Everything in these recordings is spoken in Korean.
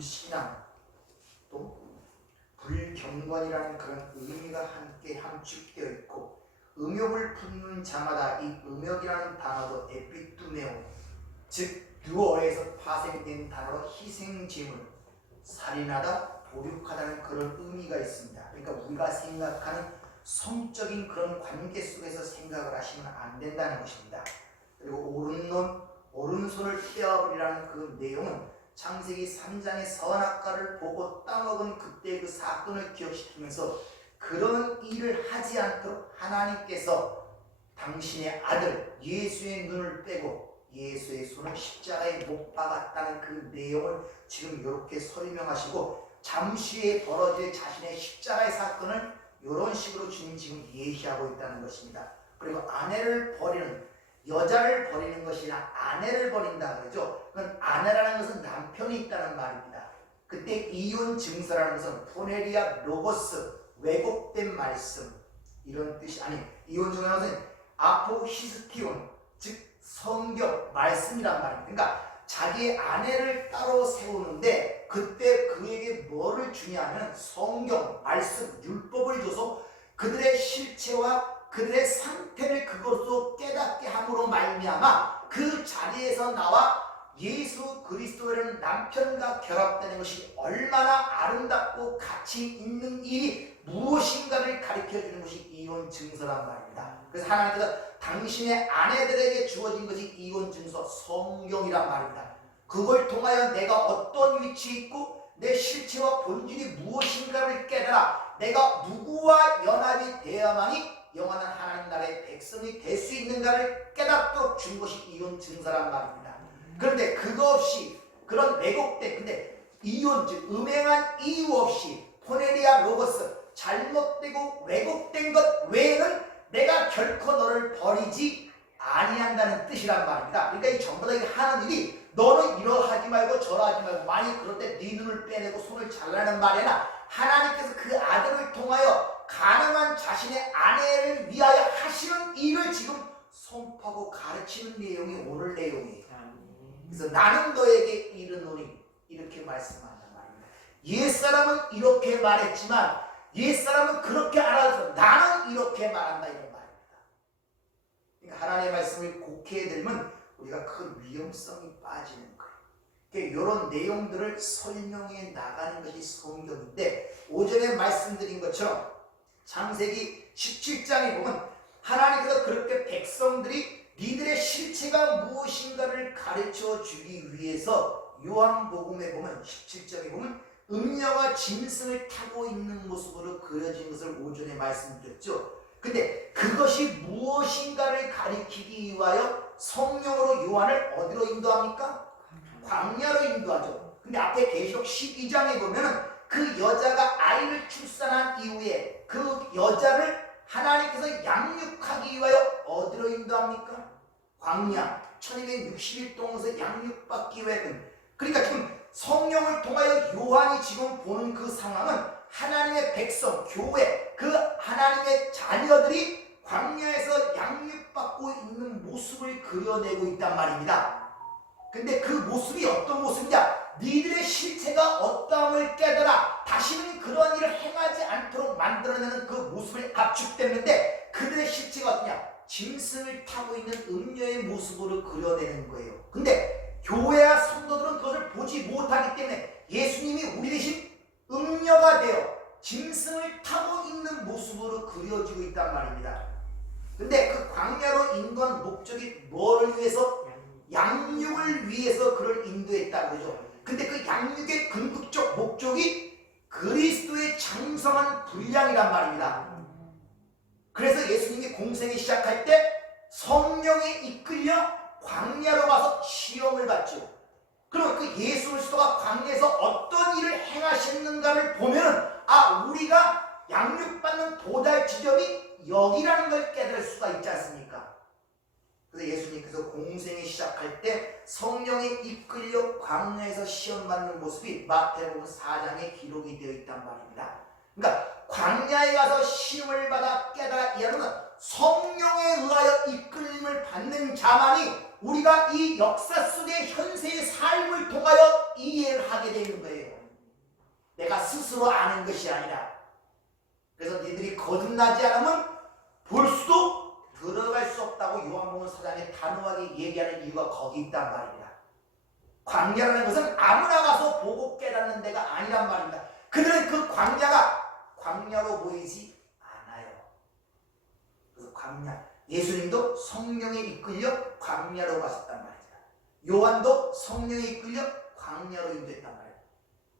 불신앙 또 불경건이라는 그런 의미가 함께 함축되어 있고, 음욕을 품는 자마다 이 음욕이라는 단어도 에피투메오, 즉 유어에서 파생된 단어로 희생제물, 살인하다, 도륙하다는 그런 의미가 있습니다. 그러니까 우리가 생각하는 성적인 그런 관계 속에서 생각을 하시면 안 된다는 것입니다. 그리고 오른손을 떼어버리라는 그 내용은 창세기 3장의 선악과를 보고 따먹은 그때 그 사건을 기억시키면서 그런 일을 하지 않도록 하나님께서 당신의 아들 예수의 눈을 빼고 예수의 손을 십자가에 못 박았다는 그 내용을 지금 이렇게 설명하시고, 잠시 후에 벌어질 자신의 십자가의 사건을 이런 식으로 주님 지금 예시하고 있다는 것입니다. 그리고 아내를 버리는, 여자를 버리는 것이 아니라 아내를 버린다 그러죠. 그건 아내라는 것은 남편이 있다는 말입니다. 그때 이혼 증서라는 것은 포네리아 로고스, 왜곡된 말씀, 이런 뜻이 아니, 이혼 증서라는 것은 아포히스티온, 즉 성경 말씀이란 말입니다. 그러니까 자기의 아내를 따로 세우는데 그때 그에게 뭐를 주냐면 성경, 말씀, 율법을 줘서 그들의 실체와 그들의 상태를 그것으로 깨닫게 함으로 말미암아 그 자리에서 나와 예수 그리스도라는 남편과 결합되는 것이 얼마나 아름답고 가치 있는 일이 무엇인가를 가르쳐주는 것이 이혼 증서란 말입니다. 그래서 하나님께서 당신의 아내들에게 주어진 것이 이혼 증서, 성경이란 말입니다. 그걸 통하여 내가 어떤 위치에 있고 내 실체와 본질이 무엇인가를 깨달아 내가 누구와 연합이 되어야만이 영원한 하나님 나라의 백성이 될 수 있는가를 깨닫도록 준 것이 이혼 증서란 말입니다. 그런데 그거 없이 그런 왜곡된, 근데 이혼, 즉 음행한 이유 없이 포네리아 로고스, 잘못되고 왜곡된 것 외에는 내가 결코 너를 버리지 아니한다는 뜻이란 말입니다. 그러니까 이 전부 다 하는 일이 너는 이러하지 말고 저러하지 말고, 만약 그럴 때 네 눈을 빼내고 손을 잘라는 말에나 하나님께서 그 아들을 통하여 가능한 자신의 아내를 위하여 하시는 일을 지금 선포하고 가르치는 내용이 오늘 내용이에요. 그래서 나는 너에게 이르노니 이렇게 말씀한단 말입니다. 옛사람은 이렇게 말했지만 옛사람은 그렇게 알아서 나는 이렇게 말한다, 이런 말입니다. 그러니까 하나님의 말씀을 곡해해 들면 우리가 큰 위험성이 빠지는 거예요. 그러니까 이런 내용들을 설명해 나가는 것이 성경인데, 오전에 말씀드린 것처럼 창세기 17장에 보면 하나님께서 그렇게 백성들이 니들의 실체가 무엇인가를 가르쳐 주기 위해서 요한복음에 보면 17장에 보면 음녀가 짐승을 타고 있는 모습으로 그려진 것을 오전에 말씀드렸죠. 근데 그것이 무엇인가를 가리키기 위하여 성령으로 요한을 어디로 인도합니까? 광야로 인도하죠. 근데 앞에 계시록 12장에 보면은 그 여자가 아이를 출산한 이후에 그 여자를 하나님께서 양육하기 위하여 어디로 인도합니까? 광야 1260일 동안에서 양육받기 위하여. 그러니까 지금 성령을 통하여 요한이 지금 보는 그 상황은 하나님의 백성, 교회, 그 하나님의 자녀들이 광야에서 양육받고 있는 모습을 그려내고 있단 말입니다. 근데 그 모습이 어떤 모습이냐? 니들의 실체가 어떠함을 깨달아 다시는 그런 일을 행하지 않도록 만들어내는 그 모습을 압축됐는데, 그들의 실체가 어떠냐? 짐승을 타고 있는 음녀의 모습으로 그려내는 거예요. 근데 교회와 성도들은 그것을 보지 못하기 때문에 예수님이 우리 대신 음녀가 되어 짐승을 타고 있는 모습으로 그려지고 있단 말입니다. 근데 그 광야로 인도한 목적이 뭐를 위해서? 양육을 위해서 그를 인도했다 그러죠. 근데 그 양육의 궁극적 목적이 그리스도의 장성한 분량이란 말입니다. 그래서 예수님이 공생이 시작할 때 성령에 이끌려 광야로 가서 시험을 받죠. 그럼 그 예수 그리스도가 광야에서 어떤 일을 행하셨는가를 보면은 우리가 양육받는 도달 지점이 여기라는 걸 깨달을 수가 있지 않습니까? 그래서 예수님께서 공생이 시작할 때 성령에 이끌려 광야에서 시험받는 모습이 마태복음 4장에 기록이 되어 있단 말입니다. 그러니까 광야에 가서 시험을 받아 깨달아 이하는 성령에 의하여 이끌림을 받는 자만이 우리가 이 역사 속의 현세의 삶을 통하여 이해를 하게 되는 거예요. 내가 스스로 아는 것이 아니라. 그래서 니들이 거듭나지 않으면 볼 수도 들어갈 수 없다고 요한복음 4장에 단호하게 얘기하는 이유가 거기 있단 말입니다. 광야라는 것은 아무나 가서 보고 깨닫는 데가 아니란 말입니다. 그들은 그 광야로 보이지 않아요. 그래서 광야, 예수님도 성령에 이끌려 광야로 가셨단 말입니다. 요한도 성령에 이끌려 광야로 인도했단 말이에요.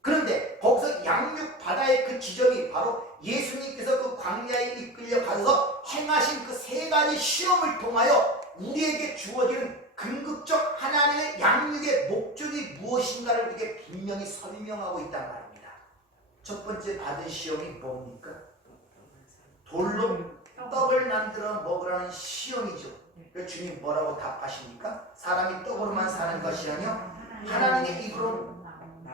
그런데 거기서 양육 바다의 그 지점이 바로 예수님께서 그 광야에 이끌려 가셔서 행하신 그 세 가지 시험을 통하여 우리에게 주어지는 궁극적 하나님의 양육의 목적이 무엇인가를 우리에게 분명히 설명하고 있단 말입니다. 첫 번째 받은 시험이 뭡니까? 돌로 떡을 만들어 먹으라는 시험이죠. 그래서 주님 뭐라고 답하십니까? 사람이 떡으로만 사는 것이 아니요 하나님의 입으로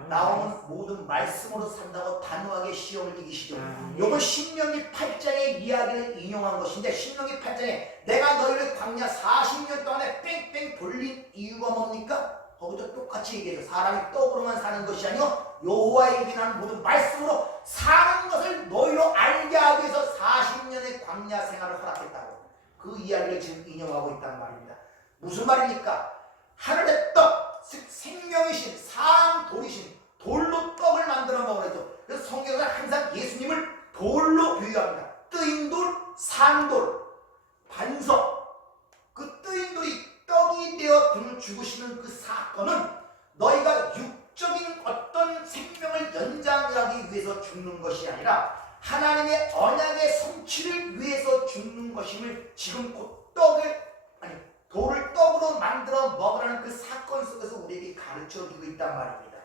나오는 모든 말씀으로 산다고 단호하게 시험을 이기시죠. 이건 신명기 8장의 이야기를 인용한 것인데, 신명기 8장에 내가 너희를 광야 40년 동안에 뺑뺑 돌린 이유가 뭡니까? 거기도 똑같이 얘기해요. 사람이 떡으로만 사는 것이 아니요 여호와의 입에 나는 모든 말씀으로 사는 것을 너희로 알게 하기 위해서 40년의 광야 생활을 허락했다고. 그 이야기를 지금 인용하고 있단 말입니다. 무슨 말입니까? 하늘의 떡, 즉 생명이신 사람 돌이신 돌로 떡을 만들어 먹으랬죠. 그래서 성경은 항상 예수님을 돌로 비유합니다. 뜨인 돌, 산돌, 반석. 그 뜨인 돌이 떡이 되어 등을 죽으시는 그 사건은 너희가 육적인 어떤 생명을 연장하기 위해서 죽는 것이 아니라 하나님의 언약의 성취를 위해서 죽는 것임을 지금 곧 돌을 떡으로 만들어 먹으라는 그 사건 속에서 우리에게 가르쳐주고 있단 말입니다.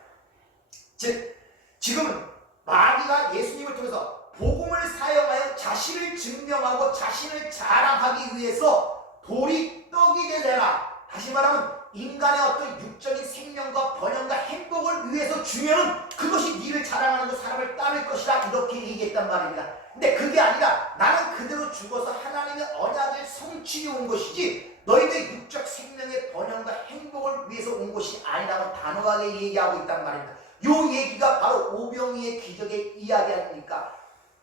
즉 지금은 마귀가 예수님을 통해서 복음을 사용하여 자신을 증명하고 자신을 자랑하기 위해서 돌이 떡이 되라. 다시 말하면 인간의 어떤 육적인 생명과 번영과 행복을 위해서 주면은 그것이 니를 자랑하는 그 사람을 따를 것이다. 이렇게 얘기했단 말입니다. 근데 그게 아니라 나는 그대로 죽어서 하나님의 언약을 성취해 온 것이지 너희들의 육적 생명의 번영과 행복을 위해서 온 것이 아니라고 단호하게 얘기하고 있단 말입니다. 요 얘기가 바로 오병이의 기적의 이야기 아닙니까?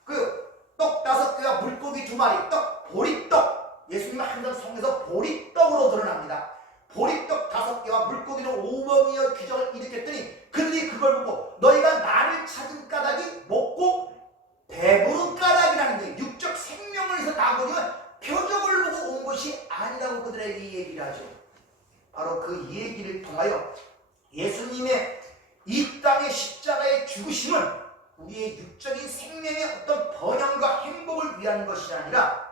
그 떡 5개와 물고기 2마리, 보리떡. 예수님은 항상 성에서 보리떡으로 드러납니다. 보리떡 5개와 물고기로 오병이의 기적을 일으켰더니 그들이 그걸 보고 너희가 나를 찾은 까닭이 먹고 배부른 까닭이라는 거예요. 육적 생명을 위해서 나보면 표적을 보고 온 것이 아니라고 그들에게 얘기를 하죠. 바로 그 얘기를 통하여 예수님의 이 땅의 십자가의 죽으심은 우리의 육적인 생명의 어떤 번영과 행복을 위한 것이 아니라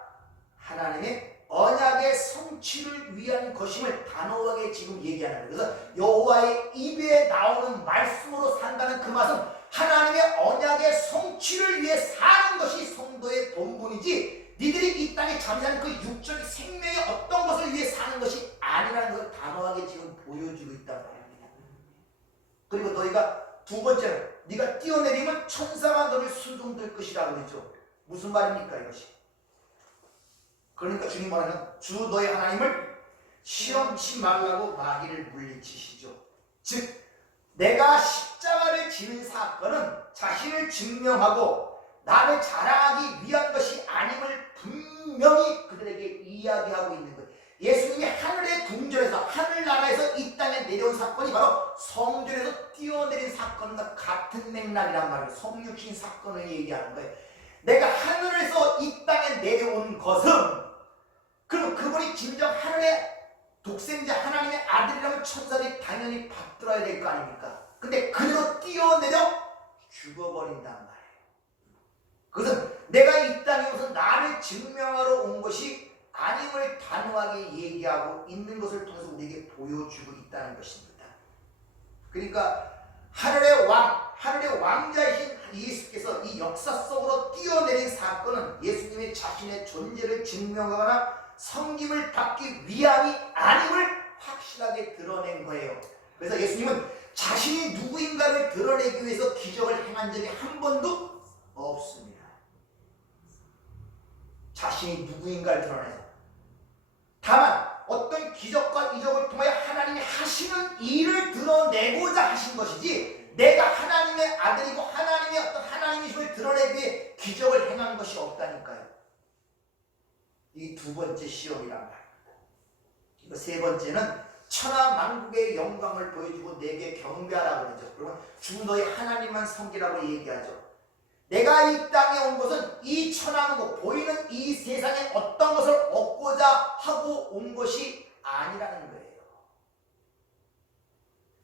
하나님의 언약의 성취를 위한 것임을 단호하게 지금 얘기하는 거예요. 그래서 여호와의 입에 나오는 말씀으로 산다는 그 말은 하나님의 언약의 성취를 위해 사는 것이 성도의 본분이지 니들이 이 땅에 잠자는 그 육적인 생명의 어떤 것을 위해 사는 것이 아니라는 것을 단호하게 지금 보여주고 있단 말입니다. 그리고 너희가 두 번째로 네가 뛰어내리면 천사가 너를 순종될 것이라고 그랬죠. 무슨 말입니까 이것이? 그러니까 주님 말하는 주 너희 하나님을 시험치 말라고 마귀를 물리치시죠. 즉 내가 십자가를 지는 사건은 자신을 증명하고 나를 자랑하기 위한 것이 아님을 분명히 그들에게 이야기하고 있는 거예요. 예수님이 하늘의 궁전에서 하늘나라에서 이 땅에 내려온 사건이 바로 성전에서 뛰어내린 사건과 같은 맥락이란 말이에요. 성육신 사건을 얘기하는 거예요. 내가 하늘에서 이 땅에 내려온 것은 그럼 그분이 진정 하늘의 독생자 하나님의 아들이라면 천사들이 당연히 받들어야 될 거 아닙니까? 근데 그대로 뛰어내려 죽어버린단 말이에요. 그것은 내가 이 땅에 오서 나를 증명하러 온 것이 아님을 단호하게 얘기하고 있는 것을 통해서 우리에게 보여주고 있다는 것입니다. 그러니까 하늘의 왕자이신 예수께서 이 역사 속으로 뛰어내린 사건은 예수님의 자신의 존재를 증명하거나 섬김을 받기 위함이 아님을 확실하게 드러낸 거예요. 그래서 예수님은 자신이 누구인가를 드러내기 위해서 기적을 행한 적이 한 번도 없습니다. 자신이 누구인가를 드러내서 다만 어떤 기적과 이적을 통하여 하나님이 하시는 일을 드러내고자 하신 것이지, 내가 하나님의 아들이고 하나님의 어떤 하나님의 힘을 드러내기 위해 기적을 행한 것이 없다니까요. 이 두 번째 시험이란 말입니다. 이거 세 번째는 천하 만국의 영광을 보여주고 내게 경배하라 그러죠. 그러면 주 너의 하나님만 섬기라고 얘기하죠. 내가 이 땅에 온 것은 이 천하만국 보이는 이 세상에 어떤 것을 얻고자 하고 온 것이 아니라는 거예요.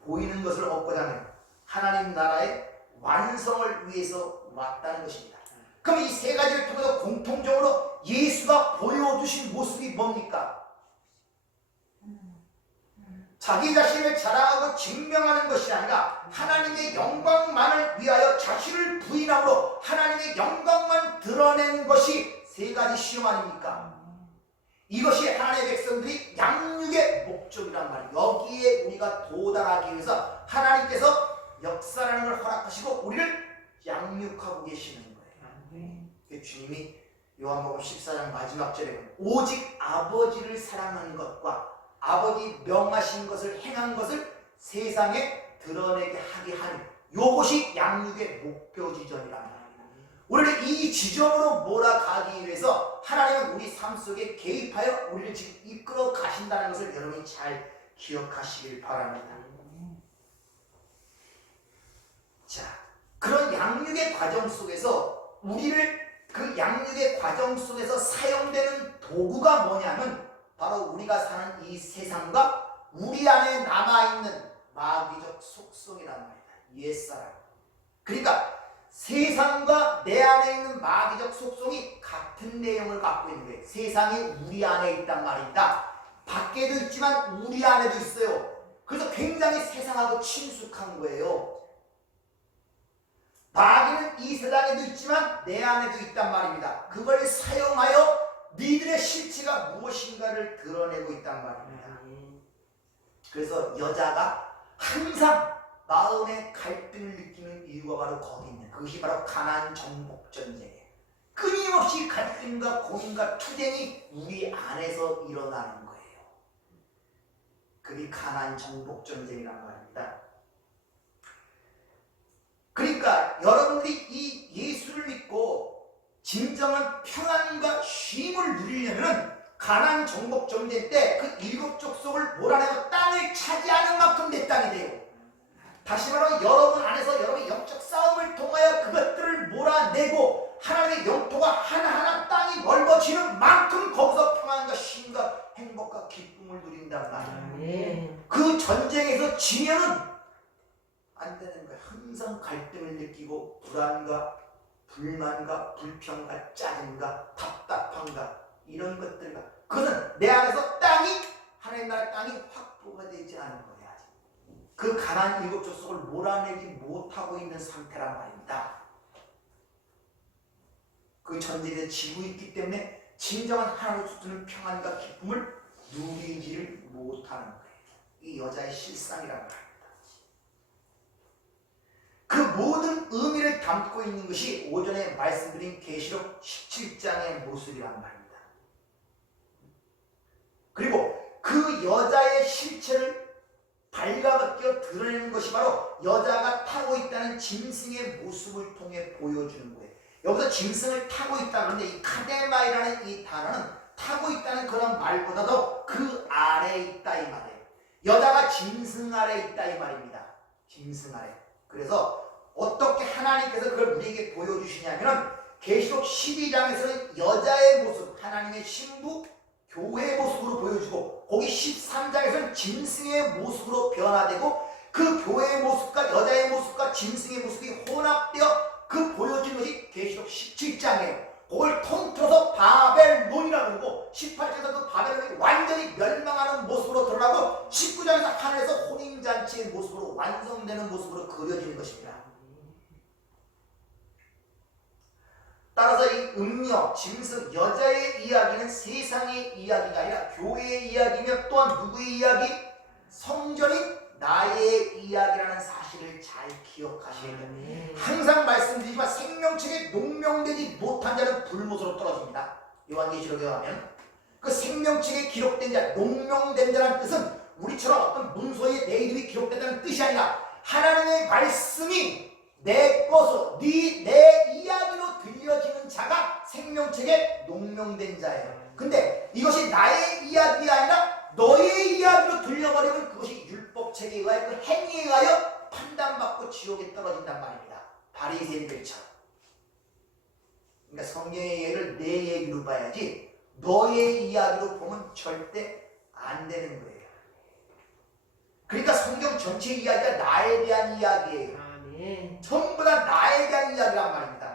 보이는 것을 얻고자 하는 하나님 나라의 완성을 위해서 왔다는 것입니다. 그럼 이 세 가지를 통해서 공통적으로 예수가 보여주신 모습이 뭡니까? 자기 자신을 자랑하고 증명하는 것이 아니라 하나님의 영광만을 위하여 자신을 부인함으로 하나님의 영광만 드러낸 것이 세 가지 시험 아닙니까? 이것이 하나님의 백성들이 양육의 목적이란 말이에요. 여기에 우리가 도달하기 위해서 하나님께서 역사라는 걸 허락하시고 우리를 양육하고 계시는 거예요. 주님이 요한복음 14장 마지막 절에 보면 오직 아버지를 사랑하는 것과 아버지 명하신 것을 행한 것을 세상에 드러내게 하게 하는, 요것이 양육의 목표 지점이란 말입니다. 우리를 이 지점으로 몰아가기 위해서 하나님은 우리 삶 속에 개입하여 우리를 지금 이끌어 가신다는 것을 여러분이 잘 기억하시길 바랍니다. 자, 그런 양육의 과정 속에서 우리를 그 양육의 과정 속에서 사용되는 도구가 뭐냐면 바로 우리가 사는 이 세상과 우리 안에 남아있는 마귀적 속성이란 말이다. 옛사람. 그러니까 세상과 내 안에 있는 마귀적 속성이 같은 내용을 갖고 있는 거예요. 세상이 우리 안에 있단 말입니다. 밖에도 있지만 우리 안에도 있어요. 그래서 굉장히 세상하고 친숙한 거예요. 마귀는 이 세상에도 있지만 내 안에도 있단 말입니다. 그걸 사용하여 니들의 실체가 무엇인가를 드러내고 있단 말입니다. 그래서 여자가 항상 마음의 갈등을 느끼는 이유가 바로 거기 있는, 그것이 바로 가난 정복 전쟁이에요. 끊임없이 갈등과 고민과 투쟁이 우리 안에서 일어나는 거예요. 그게 가난 정복 전쟁이란 말입니다. 그러니까 여러분들이 이 예수를 믿고 진정한 평안과 쉼을 누리려면 가나안 정복 전쟁 때 그 7 족속을 몰아내고 땅을 차지하는 만큼 내 땅이 돼요. 다시 말하면 여러분 안에서 여러분의 영적 싸움을 통하여 그것들을 몰아내고 하나님의 영토가 하나하나 땅이 넓어지는 만큼 거기서 평안과 쉼과 행복과 기쁨을 누린단 말이에요. 그 전쟁에서 지면은 안 되는 거예요. 항상 갈등을 느끼고 불안과 불만과 불평과 짜증과 답답함과 이런 것들과, 그것은 내 안에서 땅이, 하나님 나라 땅이 확보가 되지 않은 거예요. 아직 그 가나안 7 족속을 몰아내지 못하고 있는 상태란 말입니다. 그 전쟁에 지고 있기 때문에 진정한 하나님으로부터 주는 평안과 기쁨을 누리지를 못하는 거예요. 이 여자의 실상이란 말입니다. 그 모든 의미를 담고 있는 것이 오전에 말씀드린 계시록 17장의 모습이란 말입니다. 그리고 그 여자의 실체를 발가벗겨 드러내는 것이 바로 여자가 타고 있다는 짐승의 모습을 통해 보여주는 거예요. 여기서 짐승을 타고 있다 그런데 이 카데마이라는 이 단어는 타고 있다는 그런 말보다도 그 아래에 있다 이 말이에요. 여자가 짐승 아래에 있다 이 말입니다. 짐승 아래. 그래서 어떻게 하나님께서 그걸 우리에게 보여주시냐면 계시록 12장에서는 여자의 모습, 하나님의 신부, 교회의 모습으로 보여주고 거기 13장에서는 짐승의 모습으로 변화되고 그 교회의 모습과 여자의 모습과 짐승의 모습이 혼합되어 그 보여진 것이 계시록 17장이에요. 그걸 통틀어서 바벨론이라고 그러고 18장에서 그 바벨론이 완전히 멸망하는 모습으로 드러나고 19장에서 하늘에서 혼인잔치의 모습으로 완성되는 모습으로 그려지는 것입니다. 따라서 이 음녀, 짐승, 여자의 이야기는 세상의 이야기가 아니라 교회의 이야기며 또한 누구의 이야기? 성전인 나의 이야기라는 사실을 잘 기억하셔야 됩니다. 항상 말씀드리지만 생명책에 농명되지 못한 자는 불못으로 떨어집니다. 요한계시록에 가면 그 생명책에 기록된 자, 농명된 자라는 뜻은 우리처럼 어떤 문서에 내 이름이 기록된다는 뜻이 아니라 하나님의 말씀이 내 것으로 내 이야기로 들려지는 자가 생명책에 농명된 자예요. 근데 이것이 나의 이야기가 아니라 너의 이야기로 들려버리면 그것이 율법책에 의하여 그 행위에 의하여 판단받고 지옥에 떨어진단 말입니다. 바리새인들처럼. 그러니까 성경의 얘기를 내 얘기로 봐야지 너의 이야기로 보면 절대 안 되는 거예요. 그러니까 성경 전체 이야기가 나에 대한 이야기예요. 아멘. 전부 다 나에 대한 이야기란 말입니다.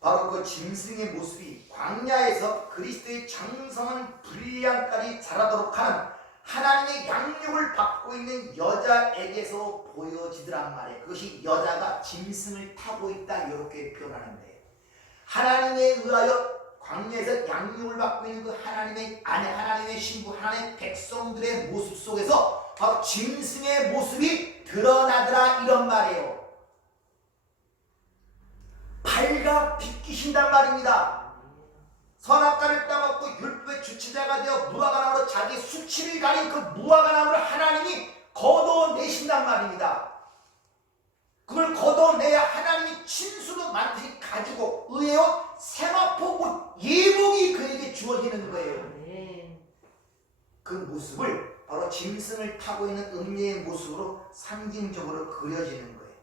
바로 그 짐승의 모습이 광야에서 그리스도의 장성한 분량까지 자라도록 하는 하나님의 양육을 받고 있는 여자에게서 보여지더란 말이에요. 그것이 여자가 짐승을 타고 있다 이렇게 표현하는 거예요. 하나님에 의하여 광야에서 양육을 받고 있는 그 하나님의 아내, 하나님의 신부, 하나님의 백성들의 모습 속에서 바로 짐승의 모습이 드러나더라 이런 말이에요. 발가 비끼신단 말입니다. 선악과를 따먹고 율법의 주체자가 되어 무화과나무로 자기 수치를 가린 그 무화과나무를 하나님이 걷어내신단 말입니다. 그걸 걷어내야 하나님이 친수도 만드시 가지고 의외로 세마포 옷 예복이 그에게 주어지는 거예요. 그 모습을 바로 짐승을 타고 있는 음녀의 모습으로 상징적으로 그려지는 거예요.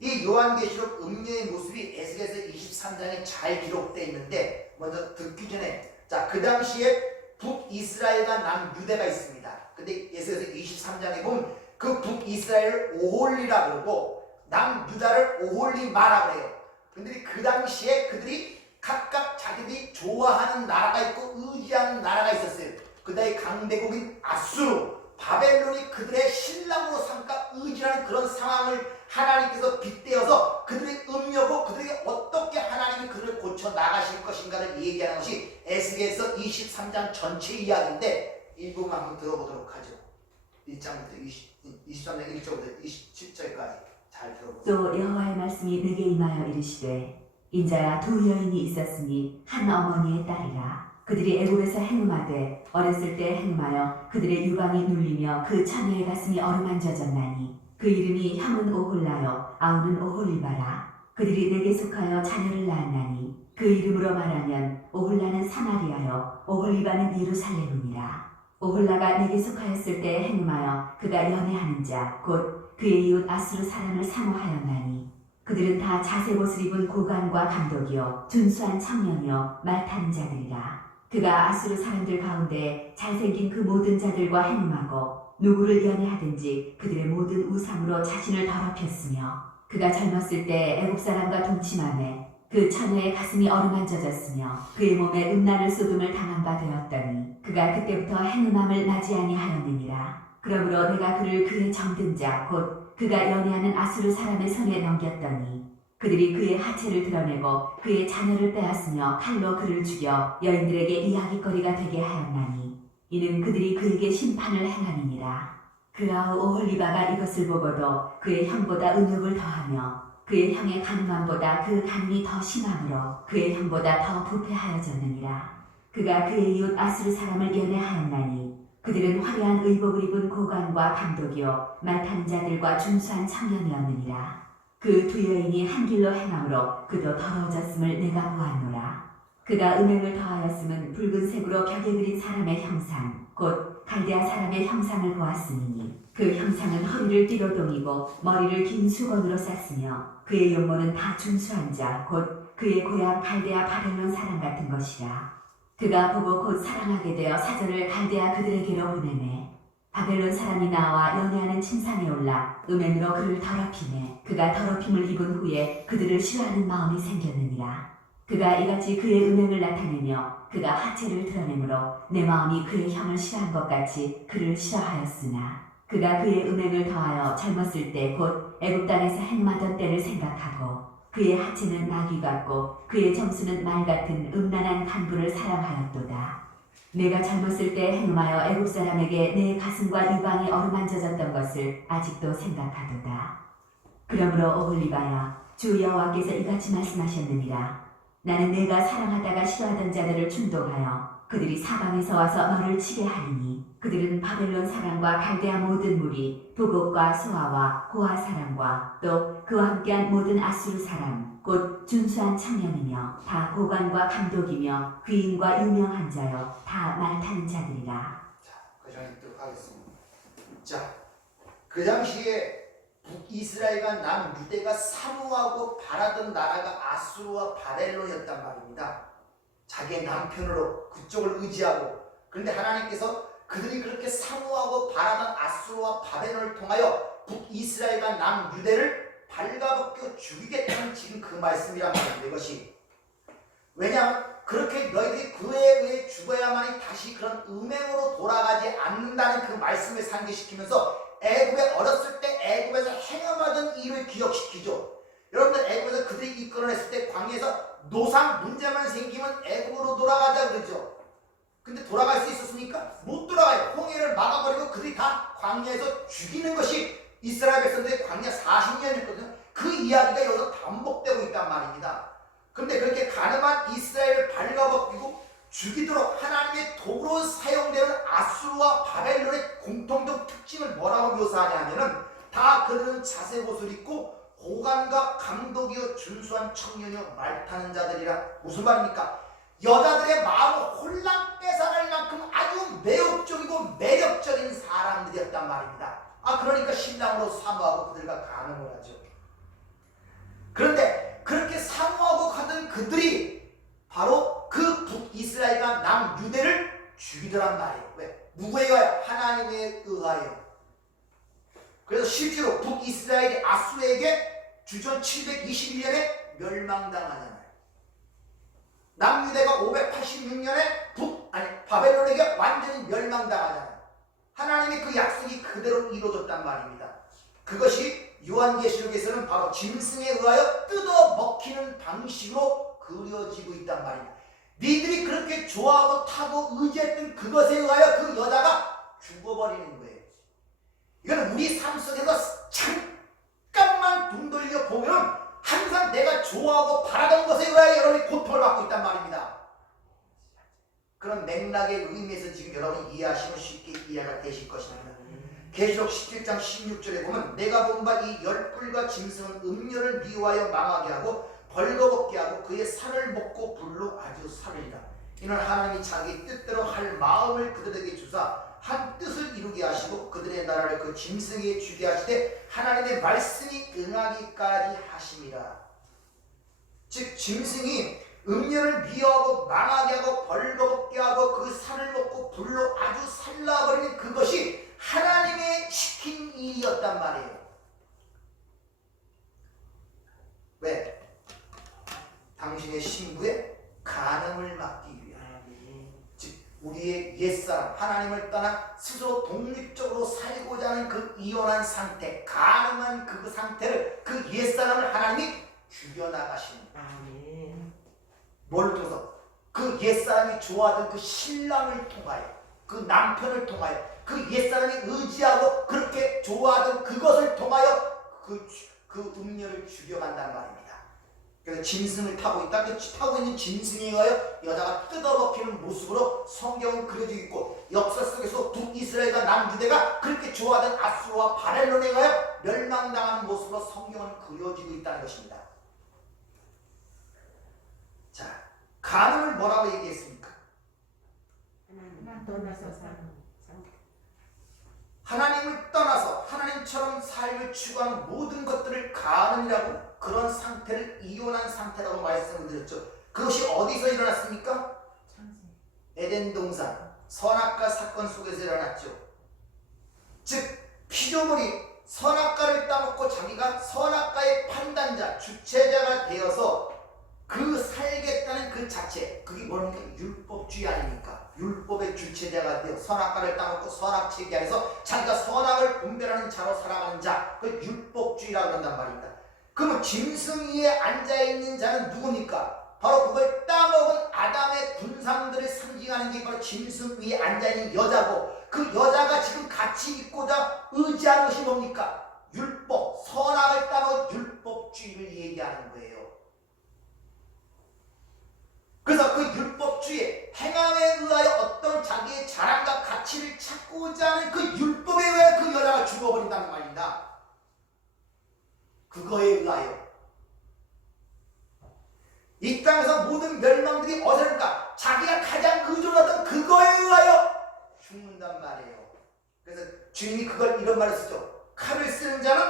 이 요한계시록 음녀의 모습이 에스겔서 23장에 잘 기록되어 있는데 먼저 듣기 전에 그 당시에 북이스라엘과 남유대가 있습니다. 근데 에스겔서 23장에 보면 그 북이스라엘을 오홀리라 그러고 남유다를 오홀리마라 그래요. 근데 그 당시에 그들이 각각 자기들이 좋아하는 나라가 있고 의지하는 나라가 있었어요. 그다음에 강대국인 아수르, 바벨론이 그들의 신랑으로 삼가 의지하는 그런 상황을 하나님께서 빗대어서 그들의 음녀고 그들에게 어떻게 하나님이 그들을 고쳐 나가실 것인가를 얘기하는 것이 에스겔서 23장 전체 이야기인데 일부만 한번 들어보도록 하죠. 1장부터 23장 1절부터 27절까지 잘 들어보세요. 또 여호와의 말씀이 내게 임하여 이르시되 인자야 두 여인이 있었으니 한 어머니의 딸이라. 그들이 애굽에서 행음하되 어렸을 때 행음하여 그들의 유방이 눌리며 그 처녀의 가슴이 어루만져졌나니 그 이름이 형은 오홀라요 아우는 오홀리바라. 그들이 내게 속하여 자녀를 낳았나니 그 이름으로 말하면 오홀라는 사마리아요 오홀리바는 예루살렘이니라. 오홀라가 내게 속하였을 때 행음하여 그가 연애하는 자 곧 그의 이웃 아수르 사람을 사모하였나니 그들은 다 자색옷을 입은 고관과 감독이요 준수한 청년이요 말 타는 자들이라. 그가 아수르 사람들 가운데 잘생긴 그 모든 자들과 행음하고 누구를 연애하든지 그들의 모든 우상으로 자신을 더럽혔으며 그가 젊었을 때 애국 사람과 동침하매 그 처녀의 가슴이 어루만져졌으며 그의 몸에 음란을 쏟음을 당한 바 되었더니 그가 그때부터 행음함을 맞이 아니하였느니라. 그러므로 내가 그를 그의 정든 자 곧 그가 연애하는 아수르 사람의 손에 넘겼더니 그들이 그의 하체를 드러내고 그의 자녀를 빼앗으며 칼로 그를 죽여 여인들에게 이야기거리가 되게 하였나니 이는 그들이 그에게 심판을 행함이니라. 그 아우 오홀리바가 이것을 보고도 그의 형보다 은욕을 더하며 그의 형의 가늠함보다 그 가늠이 더 심함으로 그의 형보다 더 부패하여졌느니라. 그가 그의 이웃 아수르 사람을 연애하였나니 그들은 화려한 의복을 입은 고관과 감독이요 말 타는 자들과 준수한 청년이었느니라. 그 두 여인이 한 길로 행함으로 그도 더러워졌음을 내가 보았노라. 그가 음행을 더하였음은 붉은색으로 벽에 그린 사람의 형상 곧 갈대아 사람의 형상을 보았으니 그 형상은 허리를 띠로 동이고 머리를 긴 수건으로 쌌으며 그의 용모는 다 준수한 자 곧 그의 고향 갈대아 바벨론 사람 같은 것이라. 그가 보고 곧 사랑하게 되어 사절을 갈대아 그들에게로 보내매 바벨론 사람이 나와 연애하는 침상에 올라 음행으로 그를 더럽히매 그가 더럽힘을 입은 후에 그들을 싫어하는 마음이 생겼느니라. 그가 이같이 그의 음행을 나타내며 그가 하체를 드러내므로 내 마음이 그의 형을 싫어한 것 같이 그를 싫어하였으나 그가 그의 음행을 더하여 젊었을 때 곧 애굽 땅에서 행하던 때를 생각하고 그의 하체는 나귀 같고 그의 정수는 말 같은 음란한 간부를 사랑하였도다. 내가 젊었을 때 행음하여 애굽 사람에게 내 가슴과 유방이 어루만져졌던 것을 아직도 생각하도다. 그러므로 오홀리바야 주 여호와께서 이같이 말씀하셨느니라. 나는 내가 사랑하다가 싫어하던 자들을 충동하여 그들이 사방에서 와서 너를 치게 하리니 그들은 바벨론 사람과 갈대아 모든 무리 도곡과 소아와 고아 사람과 또 그와 함께한 모든 아수르 사람 곧 준수한 청년이며 다 고관과 감독이며 귀인과 유명한 자여 다 말 타는 자들이라. 그 전에 읽도록 하겠습니다. 자, 그 당시에 북이스라엘과 남유대가 사모하고 바라던 나라가 아수르와 바벨론이었단 말입니다. 자기의 남편으로 그쪽을 의지하고, 그런데 하나님께서 그들이 그렇게 사모하고 바라던 아수르와 바벨론을 통하여 북이스라엘과 남유대를 발가벗겨 죽이겠다는 지금 그 말씀이란 말입니다. 이것이 왜냐하면 그렇게 너희들이 그에 의해 죽어야만이 다시 그런 음행으로 돌아가지 않는다는 그 말씀을 상기시키면서 애굽에 어렸을 때 애굽에서 행함하던 일을 기억시키죠. 여러분들 애굽에서 그들이 이끌어냈을 때 광야에서 노상 문제만 생기면 애굽으로 돌아가자 그러죠. 근데 돌아갈 수 있었습니까? 못 돌아가요. 홍해를 막아버리고 그들이 다 광야에서 죽이는 것이 이스라엘 백성들의 광야 40년이었거든요. 그 이야기가 여기서 반복되고 있단 말입니다. 그런데 그렇게 가늠한 이스라엘을 발가벗기고 죽이도록 하나님의 도구로 사용되는 아수르와 바벨론의 공통적 특징을 뭐라고 묘사하냐면은 다 그들은 자색옷을 입고 호감과 감독이요 준수한 청년이요 말타는 자들이라. 무슨 말입니까? 여자들의 마음을 홀랑 뺏어갈 만큼 아주 매혹적이고 매력적인 사람들이었단 말입니다. 그러니까 신랑으로 사모하고 그들과 간음을 하죠. 그런데 그렇게 사모하고 가던 그들이 바로 그 북이스라엘과 남유대를 죽이더란 말이에요. 왜? 누구에 의하여? 하나님에 의하여. 그래서 실제로 북이스라엘이 아수르에게 주전 721년에 멸망당하잖아요. 남유대가 586년에 바벨론에게 완전히 멸망당하잖아요. 하나님의 그 약속이 그대로 이루어졌단 말입니다. 그것이 요한계시록에서는 바로 짐승에 의하여 뜯어 먹히는 방식으로 그려지고 있단 말입니다. 니들이 그렇게 좋아하고 타고 의지했던 그것에 의하여 그 여자가 죽어버리는 거예요. 이거는 우리 삶 속에서 잠깐만 눈 돌려 보면 항상 내가 좋아하고 바라던 것에 의하여 여러분이 고통을 받고 있단 말입니다. 그런 맥락의 의미에서 지금 여러분이 이해하시면 쉽게 이해가 되실 것입니다. 계시록 17장 16절에 보면 내가 본 바 이 열불과 짐승은 음료를 미워하여 망하게 하고 벌거벗게 하고 그의 살을 먹고 불로 아주 살리라. 이는 하나님이 자기 뜻대로 할 마음을 그들에게 주사 한 뜻을 이루게 하시고 그들의 나라를 그 짐승에게 주게 하시되 하나님의 말씀이 응하기까지 하심이라. 즉 짐승이 음료를 미워하고 망하게 하고 벌거벗게 하고 그 살을 먹고 불로 아주 살라버리는 그것이 하나님의 시킨 일이었단 말이에요. 왜? 당신의 신부의 간음을 막기 위하여. 즉 우리의 옛사람 하나님을 떠나 스스로 독립적으로 살고자 하는 그 이혼한 상태, 간음한 그 상태를, 그 옛사람을 하나님이 죽여나가시는 거예요. 뭘 통해서? 그 옛사람이 좋아하던 그 신랑을 통하여, 그 남편을 통하여, 그 옛사람이 의지하고 그렇게 좋아하던 그것을 통하여 그 음녀를 죽여간단 말입니다. 그래서 짐승을 타고 있다. 그 타고 있는 짐승에 의하여 여자가 뜯어먹히는 모습으로 성경은 그려지고 있고, 역사 속에서 북이스라엘과 남유대가 그렇게 좋아하던 아수르와 바벨론에 의하여 멸망당하는 모습으로 성경은 그려지고 있다는 것입니다. 자, 간음을 뭐라고 얘기했습니까? 하나님을 떠나서 하나님처럼 삶을 추구하는 모든 것들을 간음이라고, 그런 상태를 이혼한 상태라고 말씀을 드렸죠. 그것이 어디서 일어났습니까? 에덴 동산 선악과 사건 속에서 일어났죠. 즉 피조물이 선악과를 따먹고 자기가 선악과의 판단자, 주체자가 되어서 그 살겠다는 그 자체, 그게 뭡니까? 율법주의 아닙니까? 율법의 주체자가 되어 선악과를 따먹고 선악체계 안에서 자기가 선악을 분별하는 자로 살아가는 자, 그 율법주의라고 한단 말입니다. 그러면 짐승 위에 앉아있는 자는 누굽니까? 바로 그걸 따먹은 아담의 군상들을 상징하는 게 바로 짐승 위에 앉아있는 여자고, 그 여자가 지금 같이 있고자 의지하는 것이 뭡니까? 율법, 선악을 따먹은 율법주의를 얘기하는 거예요. 그래서 그 율법주의 행함에 의하여 어떤 자기의 자랑과 가치를 찾고자 하는 그 율법에 의하여 그 여자가 죽어버린다는 말입니다. 그거에 의하여 이 땅에서 모든 멸망들이 어디를까? 자기가 가장 의존하던 그거에 의하여 죽는단 말이에요. 그래서 주님이 그걸 이런 말을 쓰죠. 칼을 쓰는 자는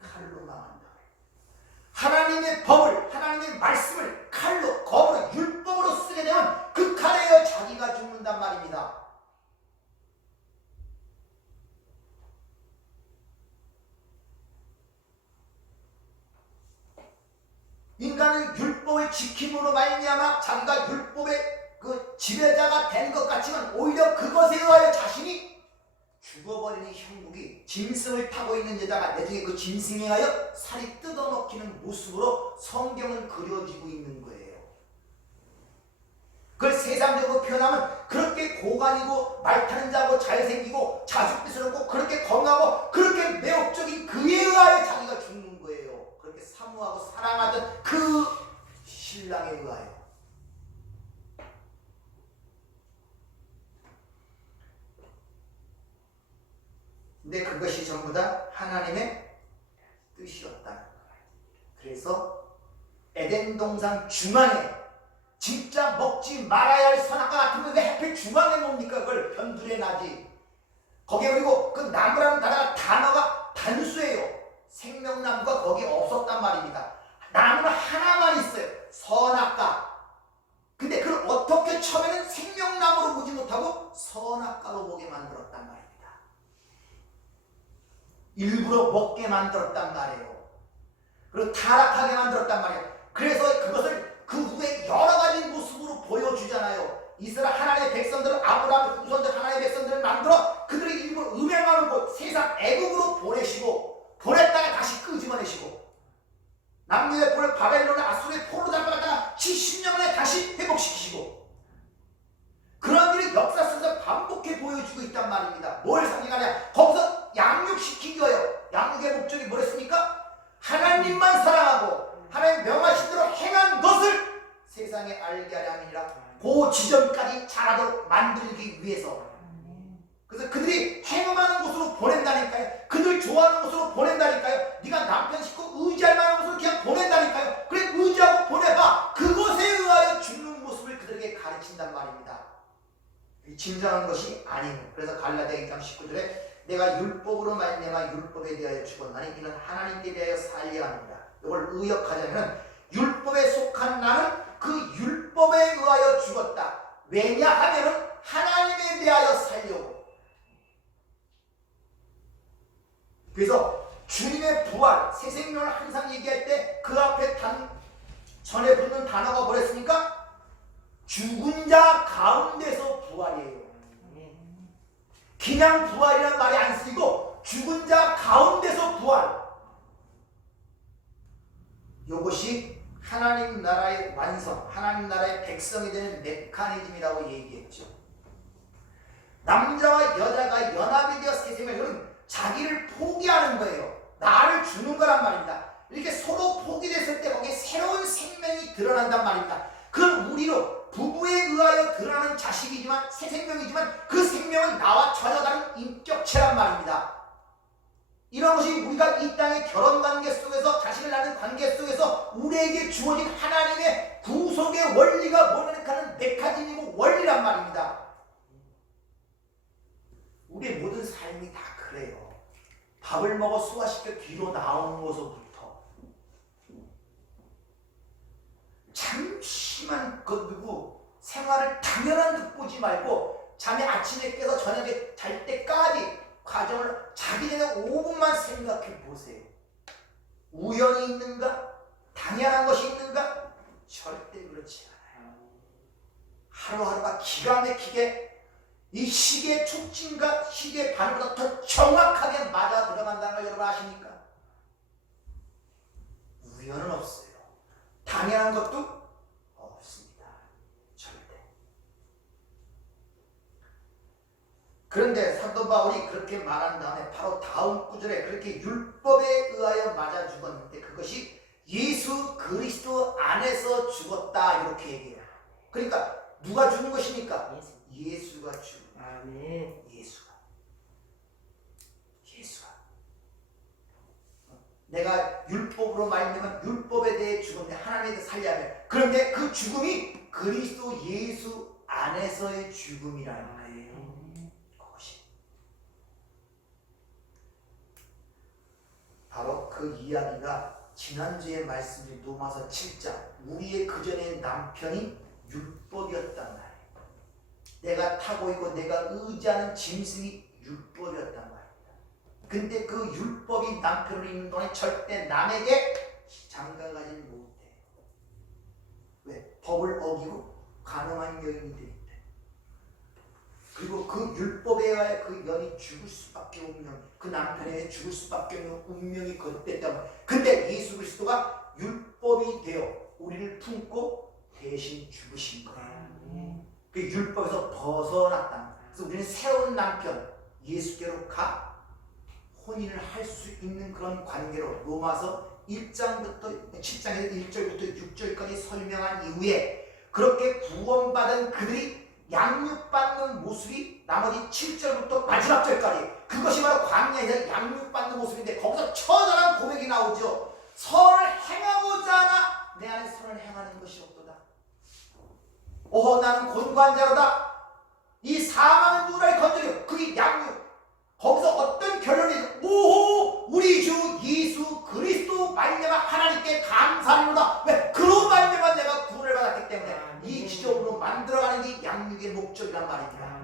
칼로 망한다. 하나님의 법을, 하나님의 말씀을 칼로, 검으로, 율법으로 쓰게 되면 그 칼에 의하여 자기가 죽는단 말입니다. 인간은 율법을 지킴으로 말미암아 자기가 율법의 그 지배자가 된 것 같지만 오히려 그것에 의하여 자신이 죽어버리는 형국이 짐승을 타고 있는 여자가 나중에 그 짐승에 의하여 살이 뜯어먹히는 모습으로 성경은 그려지고 있는 거예요. 그걸 세상적으로 표현하면 그렇게 고관이고 말 타는 자고 잘생기고 자식비스럽고 그렇게 건강하고 그렇게 매혹적인 그에 의하여 자기가 죽는 거예요. 그렇게 사모하고 사랑하던 그 신랑에 의하여. 근데 그것이 전부 다 하나님의 뜻이었다는 거예요. 그래서 에덴 동산 중앙에 진짜 먹지 말아야 할 선악과 같은 거 왜 하필 중앙에 놓습니까? 그걸 변두리에 놔지. 거기에 그리고 그 나무라는 단어가 단수예요. 생명나무가 거기에 없었단 말입니다. 나무는 하나만 있어요. 선악과. 근데 그걸 어떻게 처음에는 생명나무로 보지 못하고 선악과로 보게 만들었단 말입니다. 일부러 먹게 만들었단 말이에요. 그리고 타락하게 만들었단 말이에요. 그래서 그것을 그 후에 여러 가지 모습으로 보여주잖아요. 이스라엘 하나님의 백성들은 아브라함의 후손들 하나님의 백성들을 만들어 그들이 일부러 음행하는 곳 세상 애국으로 보내시고 보냈다가 다시 끄집어내시고 남유의 포를 바벨론의 아수르의 포로 잡아갔다가 70년 만에 다시 회복시키시고 그런 일이 역사 속에서 반복해 보여주고 있단 말입니다. 뭘 상징하냐? 거기서 양육시키기 위하여 양육의 목적이 뭐랬습니까? 하나님만 사랑하고 하나님 명하신 대로 행한 것을 세상에 알게 하려 함이니라. 그 지점까지 잘하도록 만들기 위해서. 그래서 그들이 행음하는 곳으로 보낸다니까요. 그들 좋아하는 곳으로 보낸다니까요. 네가 남편 싣고 의지할 만한 곳으로 그냥 보낸다니까요. 그래 의지하고 보내봐. 그것에 의하여 죽는 모습을 그들에게 가르친단 말입니다. 진정한 것이 아니고. 그래서 갈라디아 2장 19절에 내가 율법으로 말미암아 율법에 대하여 죽었나니 이는 하나님께 대하여 살려 합니다. 이걸 의역하자면 율법에 속한 나는 그 율법에 의하여 죽었다. 왜냐하면 하나님에 대하여 살려고. 그래서 주님의 부활, 새 생명을 항상 얘기할 때 그 앞에 전에 붙는 단어가 뭐랬습니까? 죽은 자 가운데서 부활이에요. 그냥 부활이라는 말이 안 쓰이고 죽은 자 가운데서 부활. 이것이 하나님 나라의 완성, 하나님 나라의 백성이 되는 메커니즘이라고 얘기했죠. 남자와 여자가 연합이 되어 새 생명을 자기를 포기하는 거예요. 나를 주는 거란 말입니다. 이렇게 서로 포기됐을 때 거기에 새로운 생명이 드러난단 말입니다. 그건 우리로 부부에 의하여 드러나는 자식이지만 새 생명이지만 그 생명은 나와 전혀 다른 인격체란 말입니다. 이런 것이 우리가 이 땅의 결혼관계 속에서 자식을 낳는 관계 속에서 우리에게 주어진 하나님의 구속의 원리가 뭐냐는 메커니즘이고 원리란 말입니다. 우리의 모든 삶이 다 그래요. 밥을 먹어 소화시켜 뒤로 나오는 것부터 잠시만 거두고 생활을 당연한 듯 보지 말고 잠이 아침에 깨서 저녁에 잘 때까지 과정을 자기 전에 5분만 생각해 보세요. 우연이 있는가? 당연한 것이 있는가? 절대 그렇지 않아요. 하루하루가 기가 막히게 이 시계의 촉진과 시계의 반응보다 더 정확하게 맞아 들어간다는 걸 여러분 아십니까? 우연은 없어요. 당연한 것도 없습니다. 절대. 그런데 사도 바울이 그렇게 말한 다음에 바로 다음 구절에 그렇게 율법에 의하여 맞아 죽었는데 그것이 예수 그리스도 안에서 죽었다 이렇게 얘기해요. 그러니까 누가 주는 것입니까? 예수. 예수가 주는 거예요. 아멘. 예수가. 내가 율법으로 말미암아 율법에 대해 죽음에 하나님에 대해 살려야 돼. 그런데 그 죽음이 그리스도 예수 안에서의 죽음이라는 거예요. 그것이 바로 그 이야기가 지난주에 말씀드린 로마서 7장 우리의 그전의 남편이 율법이었단 말이에요. 내가 타고 있고 내가 의지하는 짐승이 율법이었단 말이에요. 근데 그 율법이 남편을 입는 동안에 절대 남에게 장가가지 못해. 왜? 법을 어기고 간음한 여인이 돼 있대. 그리고 그 율법에 의하여 그 여인이 죽을 수밖에 없는, 그 남편에 의해 죽을 수밖에 없는 운명이 그것됐단 말이야. 근데 예수 그리스도가 율법이 되어 우리를 품고 대신 죽으신 거예요. 그 율법에서 벗어났다. 그래서 우리는 새로운 남편 예수께로 가 혼인을 할 수 있는 그런 관계로 로마서 1장부터 7장에서 1절부터 6절까지 설명한 이후에 그렇게 구원받은 그들이 양육받는 모습이 나머지 7절부터 마지막 절까지, 그것이 바로 광야에서 양육받는 모습인데 거기서 처절한 고백이 나오죠. 선을 행하고자 하나 내 안에 선을 행하는 것이 없도다. 오호 나는 곤고한 자로다. 이 사망은 누구를 건드려. 그게 양육. 거기서 어떤 결론이 오호 우리 주 예수 그리스도 말미암아 하나님께 감사합니다. 왜? 그로 말미암아 내가 구원을 받았기 때문에 이 기적으로 만들어가는 게 양육의 목적이란 말입니다.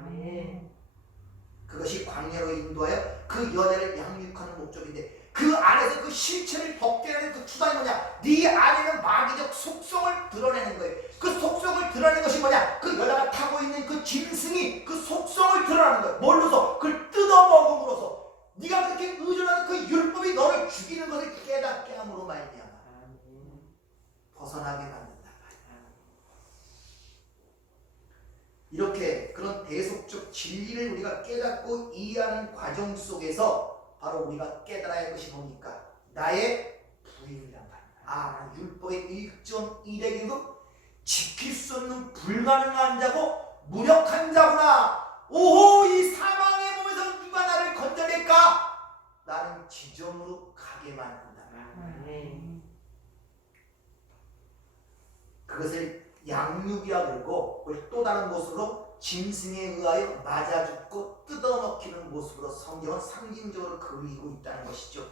그것이 광야로 인도하여 그 여자를 양육하는 목적인데 그 안에서 그 실체를 벗겨내는 그 수단이 뭐냐? 네 안에는 마귀적 속성을 드러내는 거예요. 그 속성을 드러내는 것이 뭐냐? 그 여자가 타고 있는 그 짐승이 그 속성을 드러내는 거예요. 뭘로서? 그걸 뜯어먹음으로써 네가 그렇게 의존하는 그 율법이 너를 죽이는 것을 깨닫게 함으로 말미암아 벗어나게 만든다. 이렇게 그런 대속적 진리를 우리가 깨닫고 이해하는 과정 속에서 바로 우리가 깨달아야 할 것이 뭡니까? 나의 부인이란 말이야. 율법의 1.1에게도 지킬 수 없는 불가능한 자고 무력한 자구나. 오호 이 사망의 몸에서 누가 나를 건져낼까? 나는 지점으로 가게 만든다. 그것을 양육이라 그러고 그걸 또 다른 모습으로 짐승에 의하여 맞아 죽고 뜯어먹히는 모습으로 성경은 상징적으로 그리고 있다는 것이죠.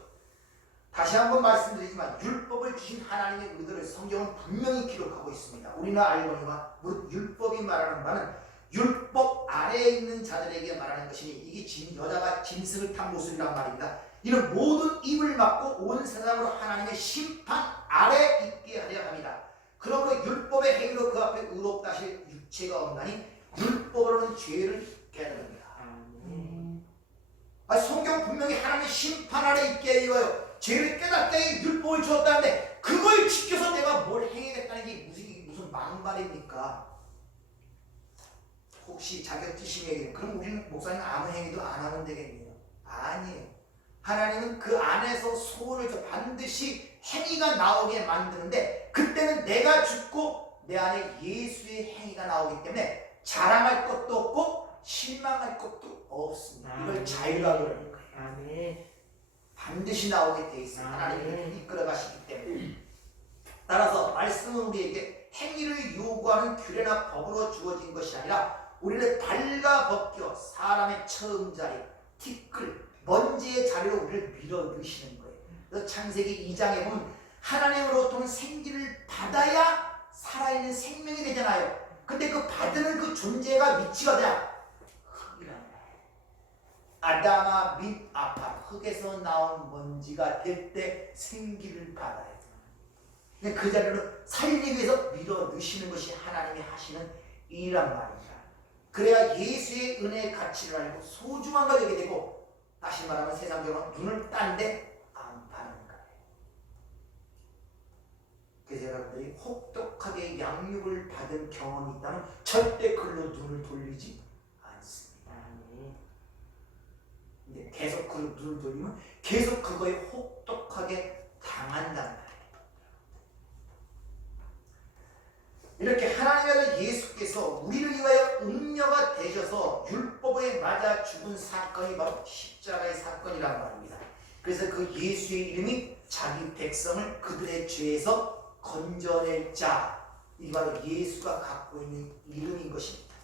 다시 한번 말씀드리지만 율법을 주신 하나님의 의도를 성경은 분명히 기록하고 있습니다. 우리는 알거니와 무릇 율법이 말하는 바는 율법 아래에 있는 자들에게 말하는 것이니 이게 여자가 짐승을 탄 모습이란 말입니다. 이는 모든 입을 막고 온 세상으로 하나님의 심판 아래 있게 하려 합니다. 그러므로 율법의 행위로 그 앞에 의롭다 하실 육체가 없나니 율법으로는 죄를 깨달습니다. 성경 분명히 하나님의 심판 아래 있게 해요. 죄를 깨닫게 해 율법을 주었다는데 그걸 지켜서 내가 뭘 행해야겠다는 게 무슨 막말입니까? 혹시 자격지심이 얘기해요. 그럼 우리는 목사님 아무 행위도 안 하면 되겠네요. 아니에요. 하나님은 그 안에서 소원을 반드시 행위가 나오게 만드는데 그때는 내가 죽고 내 안에 예수의 행위가 나오기 때문에 자랑할 것도 없고 실망할 것도 없습니다. 이걸 자유라고 그러는 거예요. 반드시 나오게 돼 있어요. 하나님이 이끌어 가시기 때문에. 따라서 말씀은 우리에게 행위를 요구하는 규례나 법으로 주어진 것이 아니라 우리를 발가벗겨 사람의 처음 자리, 티끌, 먼지의 자리로 우리를 밀어넣으시는 거예요. 그래서 창세기 2장에 보면 하나님으로부터는 생기를 받아야 살아있는 생명이 되잖아요. 근데 그 받는 그 존재가 위치가 뭐냐? 흙이란 말이에요. 아담아 및 아파 흙에서 나온 먼지가 될 때 생기를 받아야 돼요. 그 자리로 살리기 위해서 밀어넣으시는 것이 하나님이 하시는 일이란 말입니다. 그래야 예수의 은혜의 가치를 알고 소중한 걸 여기게 되고 다시 말하면 세상적으로 눈을 딴데 안 파는 거예요. 그래서 여러분들이 혹독하게 양육을 받은 경험이 있다면 절대 그걸로 눈을 돌리지 않습니다. 근데 계속 그걸로 눈을 돌리면 계속 그거에 혹독하게 당한다는 거예요. 이렇게 하나님의 아들 예수 죽은 사건이 바로 십자가의 사건이란 말입니다. 그래서 그 예수의 이름이 자기 백성을 그들의 죄에서 건져낼 자, 이 바로 예수가 갖고 있는 이름인 것입니다.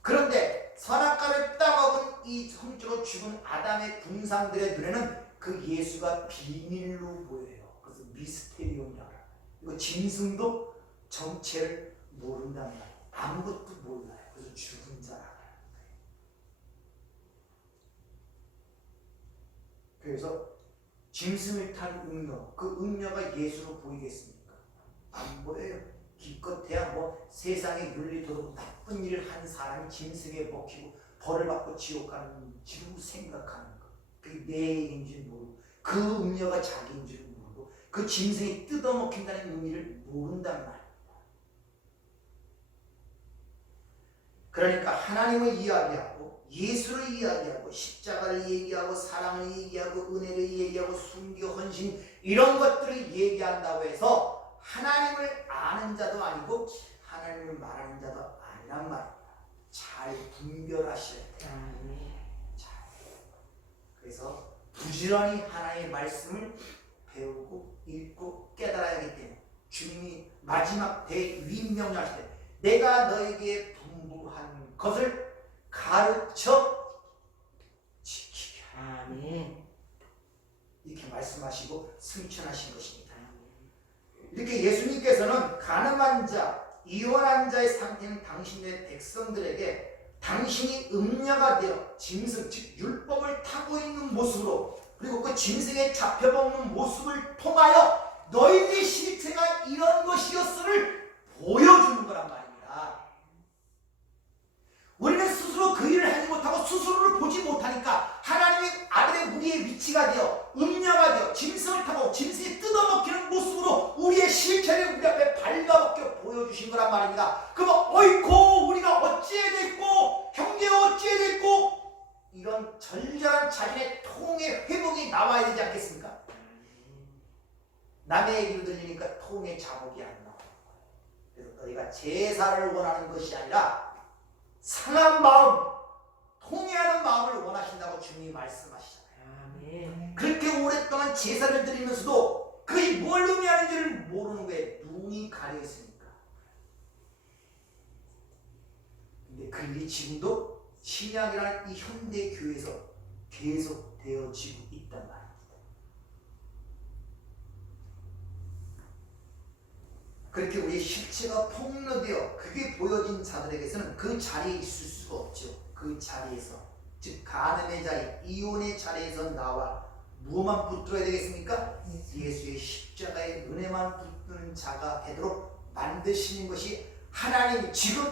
그런데 선악과를 따먹은 이 성적으로 죽은 아담의 군상들의 눈에는 그 예수가 비밀로 보여요. 그래서 미스테리움이라고 해요. 이거 짐승도 정체를 모른단 말이에요. 아무것도 몰라요. 그래서 죽은 자라고 해요. 그래서 짐승을 탄 음녀, 그 음녀가 예수로 보이겠습니까? 안 보여요. 기껏해야 뭐 세상에 윤리도덕 나쁜 일을 한 사람이 짐승에 먹히고 벌을 받고 지옥 가는지로 생각하는 거. 그게 내 얘기인지 모르고 그 음녀가 자기인 줄 모르고 그 짐승이 뜯어먹힌다는 의미를 모른단 말이야. 그러니까 하나님을 이야기하고 예수를 이야기하고 십자가를 얘기하고 사랑을 얘기하고 은혜를 얘기하고 순교 헌신 이런 것들을 얘기한다고 해서 하나님을 아는 자도 아니고 하나님을 말하는 자도 아니란 말입니다. 잘 분별하셔야 돼요. 그래서 부지런히 하나님의 말씀을 배우고 읽고 깨달아야 하기 때문에 주님이 마지막 대위명령하실 때 내가 너에게 분부한 것을 가르쳐 지키게 하라. 아멘. 이렇게 말씀하시고 승천하신 것입니다. 이렇게 예수님께서는 가늠한 자, 이혼한 자의 상태는 당신의 백성들에게 당신이 음녀가 되어 짐승, 즉 율법을 타고 있는 모습으로 그리고 그 짐승에 잡혀먹는 모습을 통하여 너희들의 실체가 이런 것이었음을 보여주는 거란 말입니다. 우리는 스스로 그 일을 하지 못하고 스스로를 보지 못하니까 하나님의 아들의 우리의 위치가 되어 음녀가 되어 짐승을 타고 짐승이 뜯어먹히는 모습으로 우리의 실체를 우리 앞에 발가벗겨 보여주신 거란 말입니다. 그러면 어이코 우리가 어찌해야 됐고 형제가 어찌해야 됐고 이런 절절한 자신의 통의 회복이 나와야 되지 않겠습니까? 남의 얘기로 들리니까 통의 자복이 안 나와요. 그래서 너희가 제사를 원하는 것이 아니라 상한 마음, 통회하는 마음을 원하신다고 주님이 말씀하시잖아요. 아멘. 그렇게 오랫동안 제사를 드리면서도 그것이 뭘 의미하는지를 모르는 거에 눈이 가려 있으니까. 근데 그게 지금도 신약이라는 이 현대 교회에서 계속 되어지고 있단 말입니다. 그렇게 우리의 실체가 폭로되어 그게 보여진 자들에게서는 그 자리에 있을 수가 없죠. 그 자리에서, 즉 간음의 자리, 이혼의 자리에서 나와 무엇만 붙들어야 되겠습니까? 예수의 십자가의 은혜만 붙드는 자가 되도록 만드시는 것이 하나님이 지금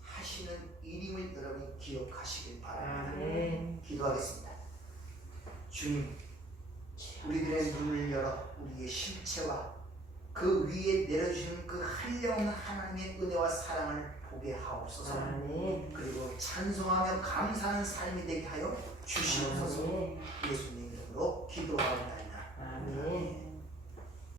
하시는 일임을 여러분이 기억하시길 바랍니다. 아멘. 기도하겠습니다. 주님, 우리들의 눈을 열어 우리의 실체와 그 위에 내려주시는 그 한량없는 하나님의 은혜와 사랑을 보게 하옵소서. 아멘. 그리고 찬송하며 감사하는 삶이 되게 하여 주시옵소서. 아멘. 예수님 이름으로 기도하옵나이다. 아멘.